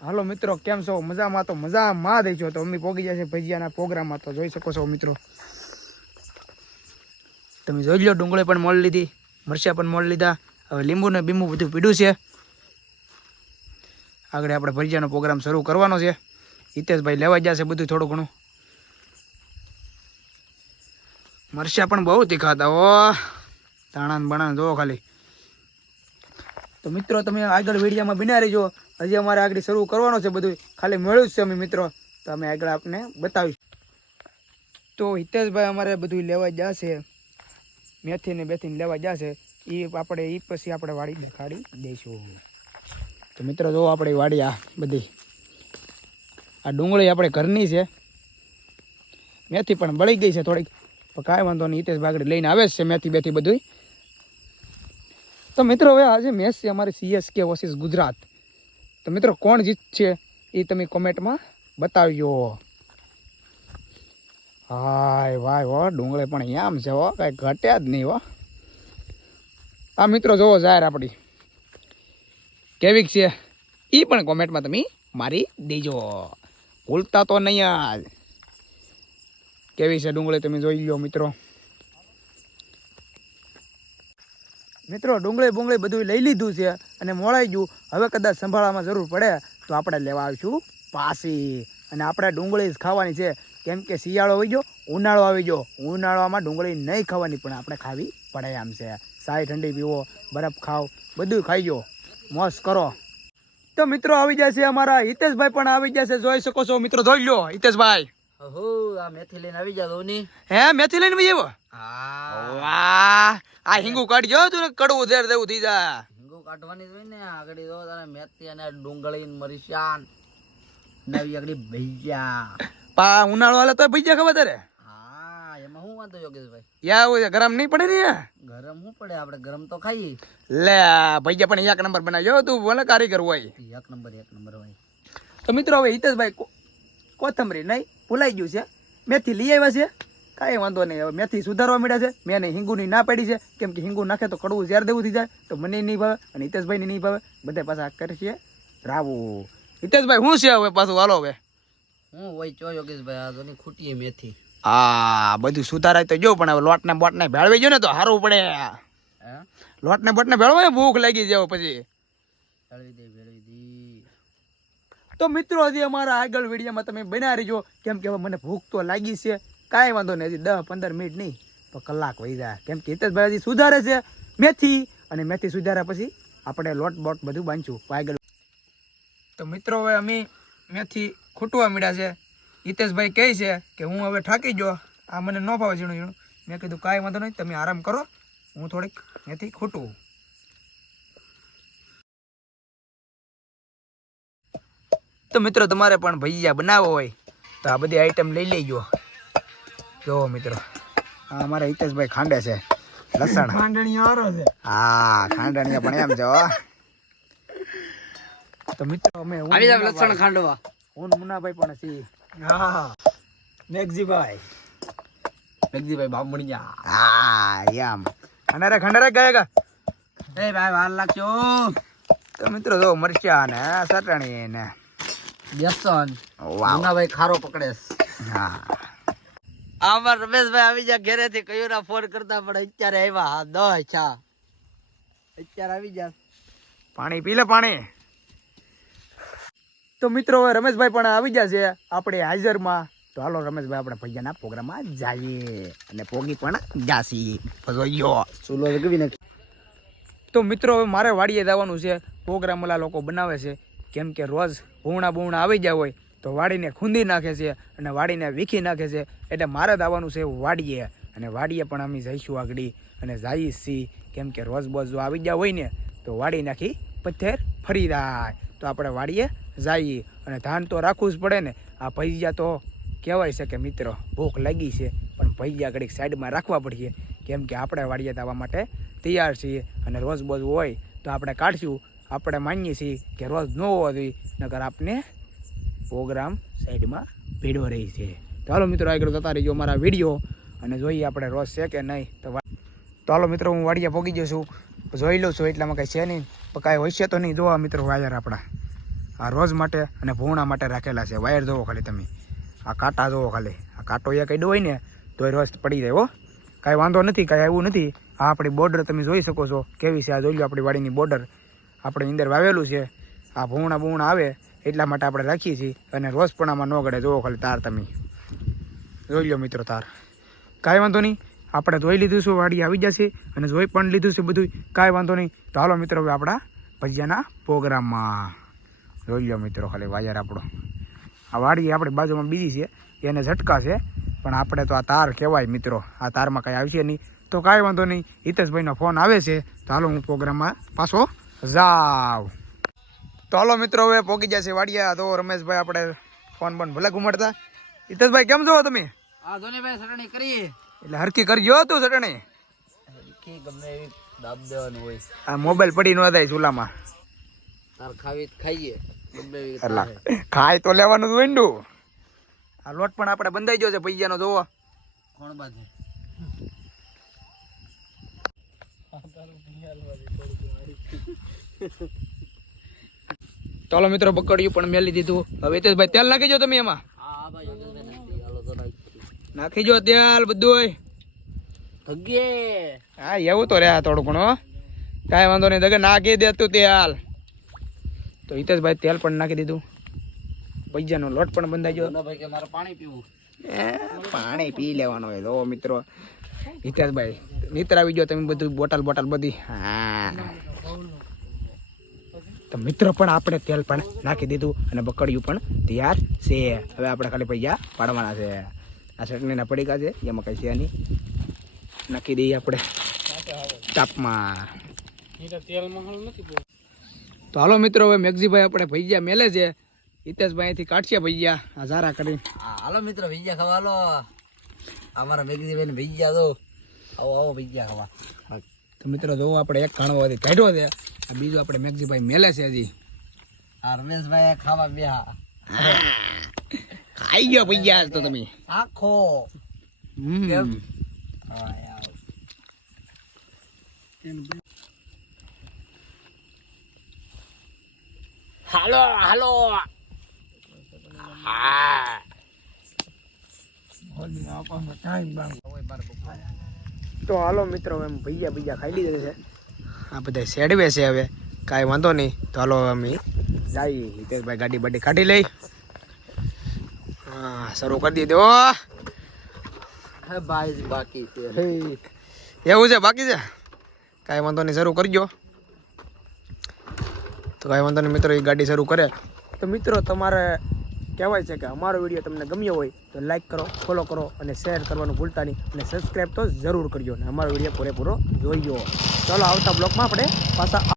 હાલો મિત્રો, કેમ છો? મજામાં? તો મજામાં દેજો. તો અમ્મી પોગી જશે ભજીયાના પ્રોગ્રામમાં, તો જોઈ શકો છો મિત્રો. તમે જોઈ લો, ડુંગળી પણ મોલ લીધી, મરચાં પણ મોલ લીધા. હવે લીંબુ ને બીંબુ બધું પીડ્યું છે. આગળ આપણે ભજીયાનો પ્રોગ્રામ શરૂ કરવાનો છે. હિતેશભાઈ લેવા જશે બધું થોડું ઘણું. મરચાં પણ બહુ તીખા હતા. ઓ ધાણા બણા જોવો ખાલી. તો મિત્રો તમે આગળ વિડીયોમાં બિના રહેજો. હજી અમારે આગળ શરૂ કરવાનો છે બધું, ખાલી મળ્યું જ છે અમે મિત્રો. તો અમે આગળ આપને બતાવીશું. તો હિતેશભાઈ અમારે બધું લેવા જશે, મેથી ને બેથી લેવા જશે. એ પછી આપણે વાડી દેખાડી દઈશું. તો મિત્રો જો આપણે વાડી આ બધી આ ડુંગળી આપણે ઘરની છે. મેથી પણ બળી ગઈ છે થોડીક, પણ કાંઈ વાંધો નહીં. હિતેશભાઈ આગળ લઈને આવે છે મેથી બેથી બધું. તો મિત્રો હવે આજે મેચ છે અમારી CSK વર્સિસ ગુજરાત. તો મિત્રો કોણ જીતશે એ તમે કોમેન્ટમાં બતાવજો. હાય ભાઈ હો, ડુંગળી પણ આમ છે હો, કાંઈ ઘટ્યા જ નહીં હો. આ મિત્રો જોવો જાહેર આપણી કેવીક છે એ પણ કોમેન્ટમાં તમે મારી દેજો, ભૂલતા તો નહીં આજ. કેવી છે ડુંગળી તમે જોઈ લો મિત્રો. મિત્રો ડુંગળી બુંગળી બધું લઈ લીધું છે અને મોળાઈ ગયું. હવે કદાચ સંભાળવામાં જરૂર પડે તો આપણે લેવા આવીશું પાછી. અને આપણે ડુંગળી જ ખાવાની છે, કેમ કે શિયાળો આવી ગયો, ઉનાળો આવી ગયો. ઉનાળામાં ડુંગળી નહીં ખાવાની, પણ આપણે ખાવી પડે એમ છે. સાય ઠંડી પીવો, બરફ ખાઓ, બધું ખાઈ ગયો, મોજ કરો. તો મિત્રો આવી જશે અમારા હિતેશભાઈ પણ આવી જશે, જોઈ શકો છો મિત્રો. જોઈ લો હિતેશભાઈ. આ મેથી લઈને આવી જા દોની. હે મેથી લઈને ભાઈ આવ્યો? હા વાહ, આ હિંગુ કાઢજો તું, કડવું ઝેર દેવું થઈ જાય. હિંગો કાઢવાની જ હોય ને. આગળ જો તારે મેથી અને ડુંગળી મરચાં નવી આગળ ભજીયા. પા ઉનાળો હાલે તો ભજીયા ખબર તારે? હા, એમાં શું વાંધો યોગેશભાઈ? યા ગરમ નહીં પડે ને? ગરમ શું પડે, આપણે ગરમ તો ખાઈએ. લે ભજીયા પણ એક નંબર બનાવજો તું, ભલે કારીગર હોય. એક નંબર હોય. તો મિત્રો હવે હિતેશભાઈ કોથમરી નહીં ભૂલાઈ ગયું છે, મેથી લઈ આવ્યા છે. કાંઈ વાંધો નહીં, હવે મેથી સુધારવા મળ્યા છે. મેં એને હિંગુની ના પાડી છે, કેમ કે હિંગુ નાખે તો કડવું ઝેર દેવું થઈ જાય. તો મને નહીં ભાવે અને હિતેશભાઈને નહીં ભાવે, બધા પાછા કરશે રાવું. હિતેશભાઈ શું છે હવે પાછું? હાલો હવે હું હોય ચો યોગેશભાઈ, આ દોની ખૂટીએ મેથી. હા બધું સુધારાય તો જો, પણ હવે લોટને બોટને ભેળવી ગયો ને તો સારું પડે. હે લોટને બોટને ભેળવાય, ભૂખ લાગી જાવ પછી. ભેળવી દે. તો મિત્રો હજી અમારા આગળ વિડીયોમાં તમે બના રહીજો, કેમ કે હવે મને ભૂખ તો લાગી છે. કાંઈ વાંધો નહીં, હજી 10-15 મિનિટ નહીં તો કલાક વહી જાય, કેમ કે હિતેશભાઈ હજી સુધારે છે મેથી. અને મેથી સુધાર્યા પછી આપણે લોટ બોટ બધું બાંધશું આગળ. તો મિત્રો હવે અમે મેથી ખૂટવા મળ્યા છે. હિતેશભાઈ કહે છે કે હું હવે થાકી ગયો, આ મને ન ભાવે ઝીણું ઝીણું. મેં કીધું કાંઈ વાંધો નહીં, તમે આરામ કરો, હું થોડીક મેથી ખૂટવું. તો મિત્રો તમારે પણ ભજીયા બનાવો હોય તો આ બધી આઈટમ લઈ લેજો. જો મિત્રો આ અમારા હિતેશભાઈ ખાંડે છે લસણ. ખાંડણીયા છે. હા ખાંડણીયા પણ એમ છે હો. તો મિત્રો અમે આવી જાવ લસણ ખાંડવા. હું મુનાભાઈ પણ છીએ. હા મેઘજીભાઈ બામણિયા. હા યામ ખંડરે ગયેગા. એ ભાઈ વાર લાગજો. તો મિત્રો જો મરચા ને ચટણી ને બેસન. વાહ મુનાભાઈ ખારો પકડેસ. હા આમાં રમેશભાઈ આવી જા ઘરેથી કયો ના ફોન કરતા, પણ અત્યારે આવ્યા. હા 10 છા અત્યારે આવી જા. પાણી પી લે પાણી. તો મિત્રો હવે રમેશભાઈ પણ આવી જશે આપણે હાજરમાં. તો હાલો રમેશભાઈ આપણે ભૈયાના પ્રોગ્રામમાં જઈએ અને પોગી પણ જાસી. જોયો ચૂલો લગાવી નાખી. તો મિત્રો હવે મારે વાડીએ જવાનું છે. પ્રોગ્રામ ઓલા લોકો બનાવે છે, કેમ કે રોજ ભૂણા આવી જાય હોય તો વાડીને ખૂંદી નાખે છે અને વાડીને વીખી નાખે છે. એટલે મારે જ આવવાનું છે વાડીએ, અને વાડીએ પણ અમે જઈશું આગળ અને જઈએ છીએ, કેમ કે રોજ બોજ જો આવી ગયા હોય ને તો વાડી નાખી પથ્થર ફરી જાય. તો આપણે વાડીએ જઈએ અને ધાન તો રાખવું જ પડે ને. આ ભજીયા તો કહેવાય છે કે મિત્રો ભૂખ લાગી છે, પણ ભજીયા ઘડીક સાઈડમાં રાખવા પડશે, કેમ કે આપણે વાડીએ જવા માટે તૈયાર છીએ. અને રોજ બોજ હોય તો આપણે કાઢશું. આપણે માનીએ છીએ કે રોજ ન હોવો જોઈએ, નકર આપને પ્રોગ્રામ સાઈડમાં ભીડો રહી છે. તો હાલો મિત્રો આગળ જતા રહીજો અમારા વિડીયો અને જોઈએ આપણે રોજ છે કે નહીં. તો હાલો મિત્રો હું વાડીએ પહોંચી જઉં છું, જોઈ લઉં છું. એટલામાં કાંઈ છે નહીં, પણ કાંઈ હોય છે તો નહીં. જોવા મિત્રો વાયર આપણા આ રોજ માટે અને ભૂણા માટે રાખેલા છે. વાયર જોવો ખાલી તમે, આ કાંટા જોવો ખાલી, આ કાંટો એ કઈડો હોય ને તો એ રોજ પડી જાય. હો કાંઈ વાંધો નથી, કાંઈ એવું નથી. આ આપણી બોર્ડર તમે જોઈ શકો છો કેવી છે. આ જોઈ લો આપણી વાડીની બોર્ડર, આપણે અંદર વાવેલું છે. આ ભૂણા આવે એટલા માટે આપણે રાખીએ છીએ અને રોજપણામાં ન ગળે. જોવો ખાલી તાર તમે જોઈ લો મિત્રો, તાર કાંઈ વાંધો નહીં. આપણે જોઈ લીધું છે, વાડી આવી જશે અને જોઈ પણ લીધું છે બધું, કાંઈ વાંધો નહીં. તો હાલો મિત્રો હવે આપણા ભજીયાના પ્રોગ્રામમાં જોઈ લો મિત્રો ખાલી વાયર આપણો. આ વાડી આપણી બાજુમાં બીજી છે એને ઝટકા છે, પણ આપણે તો આ તાર કહેવાય મિત્રો. આ તારમાં કાંઈ આવશે નહીં તો કાંઈ વાંધો નહીં. હિતેશભાઈનો ફોન આવે છે તો હાલો હું પ્રોગ્રામમાં પાછો જાવ. તો હાલો મિત્રો હવે પહોંચી જશે વાડિયા. તો રમેશભાઈ આપણે ફોન ભલે ઘુમાડતા. હિતેશભાઈ કેમ છો તમે? આ ધોનીભાઈ સટણી કરીએ એટલે હરકી કરજો તું ચટણી. ગમે એવી દાબ દેવાનું હોય. આ મોબાઈલ પડી ન થાય ચૂલામાં. તાર ખાવી ખાઈએ ગમે એવી એટલે ખાય તો લેવાનું જ હોય ને. આ લોટ પણ આપણે બંધાઈ ગયો છે પૈયાનો. જોવો કોણ બાંધે? ચાલો મિત્રો બકડ્યું પણ મેલી દીધું. હવે હિતેશભાઈ તેલ નાખી જો તમે એમાં. હા ભાઈ હાલો તો નાખી જો તેલ બધું. હા એવું તો રહ્યા થોડું ઘણું, કાંઈ વાંધો નહીં. દગે નાખી દે તું તેલ. તો હિતેશભાઈ તેલ પણ નાખી દીધું. પૈજાનો લોટ પણ બંધાઈ ગયો. ભાઈ કે મારે પાણી પીવું. પાણી પી લેવાનો હોય. તો મિત્રો હિતેશભાઈ નીતરાવી ગયો તમે બધું બોટલ બધી. હા તો મિત્રો પણ આપણે તેલ પણ નાખી દીધું અને બકડિયું પણ તૈયાર છે. હવે આપણે ખાલી પૈસા પાડવાના છે. આ ચટણીના પડીકા છે, એમાં કઈ છે નહીં. નાખી દઈએ આપણે તાપમાં. તો હાલો મિત્રો હવે મેઘજીભાઈ આપણે ભૈયા મેલે છે. હિતેશભાઈ અહીંથી કાઢશે ભૈયા આ ઝારા કરીને. હાલો મિત્રો ભૈયા ખાવા લો. અમારા મેઘજીભાઈ ને ભૈયા દો. આવો ભૈયા ખાવા. તો મિત્રો જોવો આપણે એક ઘણવાથી કાઢ્યો છે, આ બીજું આપણે મેઘજીભાઈ મેલે છે હજી. આ રમેશભાઈ ખાવા બેહા ખાઈ ગયો ભૈયા તો તમે આખો. હાલો હાલો. તો હાલો મિત્રો એમ ભૈયા ખાઈ લીધે છે. આ બધા સેડવે છે. હવે કાંઈ વાંધો નહીં. તો હાલો અમે જઈએ. હિતેશભાઈ ગાડી બાડી કાઢી લઈ. હા શરૂ કરી દીધો. ભાઈ બાકી છે. એવું છે બાકી છે, કાંઈ વાંધો નહીં. શરૂ કરજો. તો કાંઈ વાંધો નહીં મિત્રો, એ ગાડી શરૂ કરે. તો મિત્રો તમારે કહેવાય છે કે અમારો વિડીયો તમને ગમ્યો હોય તો લાઈક કરો, ફોલો કરો અને શેર કરવાનું ભૂલતા નહીં. અને સબસ્ક્રાઈબ તો જરૂર કરજો અને અમારો વિડીયો પૂરેપૂરો જોઈજો. ચાલો આવતા બ્લોગમાં આપણે પાછા